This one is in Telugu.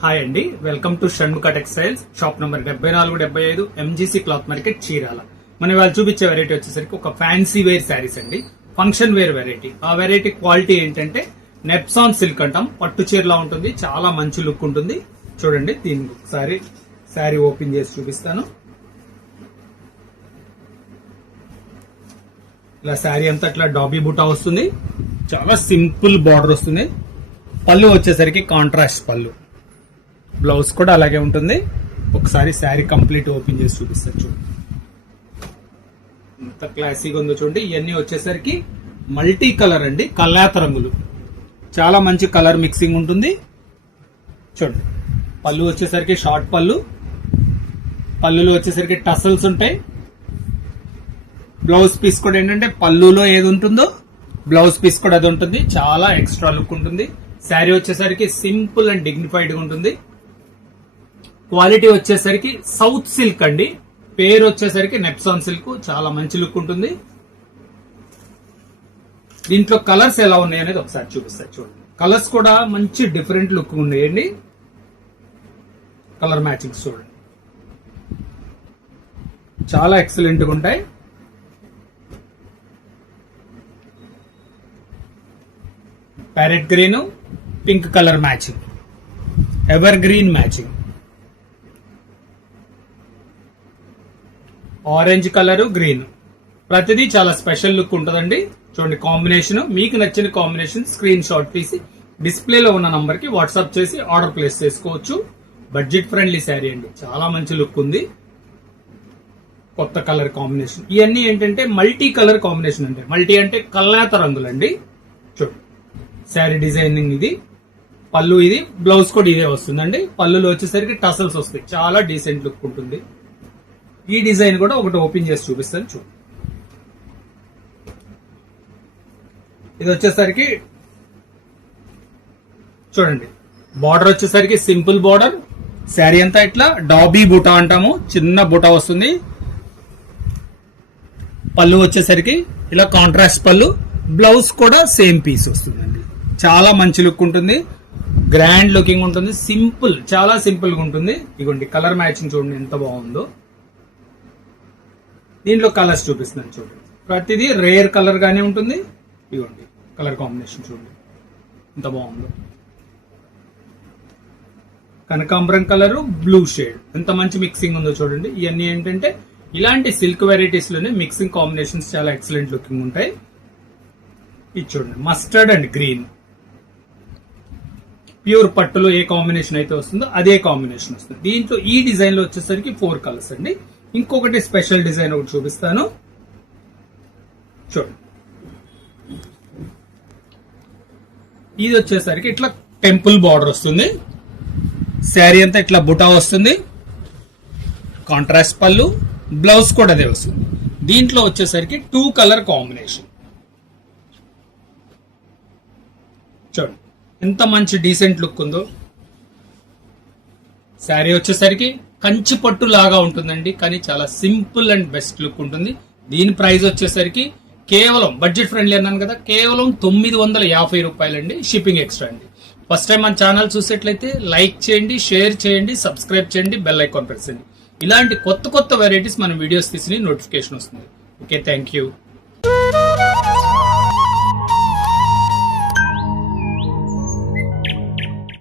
హాయ్ అండి, welcome to Shanmukha textiles. Shop number 7475 MGC cloth market, Chirala. మనం ఇవాళ చూపించే వెరైటీ వచ్చేసరికి ఒక ఫ్యాన్సీ వేర్ శారీస్ అండి, ఫంక్షన్ వేర్ వెరైటీ. ఆ వెరైటీ క్వాలిటీ ఏంటంటే నెప్సాన్ సిల్క్ అంటాం, పట్టు చీరలా ఉంటుంది, చాలా మంచి లుక్ ఉంటుంది. చూడండి, దీనికి ఒకసారి శారీ ఓపెన్ చేసి చూపిస్తాను. ఇలా శారీ అంతా ఇట్లా డాబీ బూటా వస్తుంది, చాలా సింపుల్ బార్డర్ వస్తుంది. పళ్ళు వచ్చేసరికి కాంట్రాస్ట్ పళ్ళు, బ్లౌజ్ కూడా అలాగే ఉంటుంది. ఒకసారి శారీ కంప్లీట్ ఓపెన్ చేసి చూపిస్తారు. చూడండి ఎంత క్లాసీగా ఉందో చూడండి. ఇవన్నీ వచ్చేసరికి మల్టీ కలర్ అండి, కల్లాత రంగులు, చాలా మంచి కలర్ మిక్సింగ్ ఉంటుంది. చూడండి, పళ్ళు వచ్చేసరికి షార్ట్ పళ్ళు, పళ్ళులో వచ్చేసరికి టసల్స్ ఉంటాయి. బ్లౌజ్ పీస్ కూడా ఏంటంటే పళ్ళులో ఏది ఉంటుందో బ్లౌజ్ పీస్ కూడా అది ఉంటుంది, చాలా ఎక్స్ట్రా లుక్ ఉంటుంది. శారీ వచ్చేసరికి సింపుల్ అండ్ డిగ్నిఫైడ్ గా ఉంటుంది. క్వాలిటీ వచ్చేసరికి సౌత్ సిల్క్ అండి, పేరు వచ్చేసరికి నెప్సాన్ సిల్క్, చాలా మంచి లుక్ ఉంటుంది. దీంట్లో కలర్స్ ఎలా ఉన్నాయి అనేది ఒకసారి చూపిస్తారు. చూడండి, కలర్స్ కూడా మంచి డిఫరెంట్ లుక్ ఉన్నాయండి. కలర్ మ్యాచింగ్స్ చూడండి, చాలా ఎక్సలెంట్ గా ఉంటాయి. Parrot green, pink colour matching, ever green matching, orange colour, green, ప్రతిదీ చాలా స్పెషల్ లుక్ ఉంటుందండి. చూడండి కాంబినేషన్, మీకు నచ్చిన కాంబినేషన్ స్క్రీన్ షాట్ తీసి డిస్ప్లేలో ఉన్న నంబర్ కి వాట్సాప్ చేసి ఆర్డర్ ప్లేస్ చేసుకోవచ్చు. బడ్జెట్ ఫ్రెండ్లీ శారీ అండి, చాలా మంచి లుక్ ఉంది. కొత్త కలర్ కాంబినేషన్, ఇవన్నీ ఏంటంటే మల్టీ కలర్ కాంబినేషన్ అంటే, మల్టీ అంటే కల్లాత రంగులండి. చూడండి శారీ డిజైనింగ్ ఇది, పళ్ళు ఇది, బ్లౌజ్ కూడా ఇదే వస్తుందండి. పళ్ళులో వచ్చేసరికి టసల్స్ వస్తాయి, చాలా డీసెంట్ లుక్ ఉంటుంది. ఈ డిజైన్ కూడా ఒకటి ఓపెన్ చేసి చూపిస్తాను. చూడండి, ఇది వచ్చేసరికి చూడండి, బార్డర్ వచ్చేసరికి సింపుల్ బార్డర్, శారీ అంతా ఇట్లా డాబీ బూటా అంటాము, చిన్న బూటా వస్తుంది. పళ్ళు వచ్చేసరికి ఇలా కాంట్రాస్ట్ పళ్ళు, బ్లౌజ్ కూడా సేమ్ పీస్ వస్తుందండి. చాలా మంచి లుక్ ఉంటుంది, గ్రాండ్ లుకింగ్ ఉంటుంది, సింపుల్, చాలా సింపుల్ గా ఉంటుంది. ఇదిగోండి కలర్ మ్యాచింగ్ చూడండి ఎంత బాగుందో. దీంట్లో కలర్స్ చూపిస్తున్నాను చూడండి, ప్రతిదీ రేర్ కలర్ గానే ఉంటుంది. ఇదిగోండి కలర్ కాంబినేషన్ చూడండి ఎంత బాగుందో. కనకాంబరం కలర్, బ్లూ షేడ్, ఎంత మంచి మిక్సింగ్ ఉందో చూడండి. ఇవన్నీ ఏంటంటే ఇలాంటి సిల్క్ వెరైటీస్ లోనే మిక్సింగ్ కాంబినేషన్స్ చాలా ఎక్సలెంట్ లుకింగ్ ఉంటాయి. ఇది చూడండి మస్టర్డ్ అండ్ గ్రీన్, ప్యూర్ పట్టులో ఏ కాంబినేషన్ అయితే వస్తుందో అదే కాంబినేషన్ వస్తుంది. దీంట్లో ఈ డిజైన్ లో వచ్చేసరికి 4 కలర్స్ అండి. ఇంకొకటి స్పెషల్ డిజైన్ ఒకటి చూపిస్తాను చూడండి. ఇది వచ్చేసరికి ఇట్లా టెంపుల్ బార్డర్ వస్తుంది, శారీ అంతా ఇట్లా బుటా వస్తుంది, కాంట్రాస్ట్ పళ్ళు, బ్లౌజ్ కూడా అదే వస్తుంది. దీంట్లో వచ్చేసరికి 2 కలర్ కాంబినేషన్. చూడండి ఎంత మంచి డీసెంట్ లుక్ ఉందో. శారీ వచ్చేసరికి కంచి పట్టు లాగా ఉంటుందండి, కానీ చాలా సింపుల్ అండ్ బెస్ట్ లుక్ ఉంటుంది. దీని ప్రైస్ వచ్చేసరికి కేవలం బడ్జెట్ ఫ్రెండ్లీ అన్నాను కదా, కేవలం 950 రూపాయలండి, షిప్పింగ్ ఎక్స్ట్రా అండి. ఫస్ట్ టైం మన ఛానల్ చూసేట్లయితే లైక్ చేయండి, షేర్ చేయండి, సబ్స్క్రైబ్ చేయండి, బెల్ ఐకాన్ ప్రెస్ చేయండి. ఇలాంటి కొత్త కొత్త వెరైటీస్ మన వీడియోస్ తీసి నోటిఫికేషన్ వస్తుంది. Okay, thank you.